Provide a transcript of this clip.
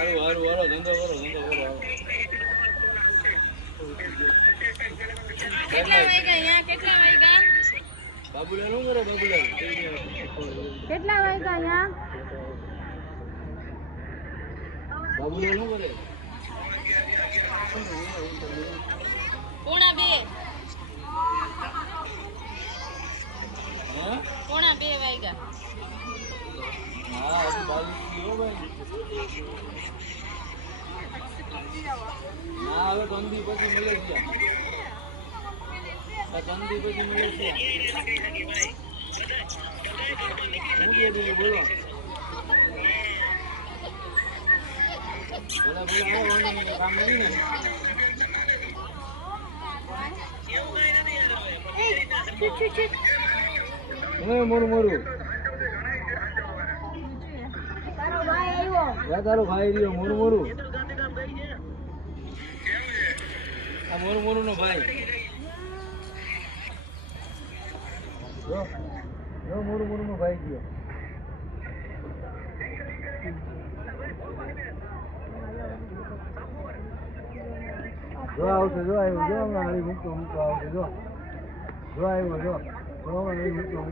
કેટલા વાગ્યા બાબુલાલ શું કરે બાબુલાલ કેટલા વાગ્યા બાબુલાલ શું કરે પોણા 2 પોણા 2 વાગ્યા હા હજી બાજુ ગયો ભાઈ ના હવે ગંદી પછી મલેશિયા ગંદી પછી મલેશિયા બોલો કામ નથી ને મોરું તારો ભાઈ રહ્યો મોરું આ મોરું નો ભાઈ જો મોરું નો ભાઈ ગયો જો આવશે જો આવ્યો જો હમણાં મૂકતો આવશે જો આવ્યો જો મૂકતો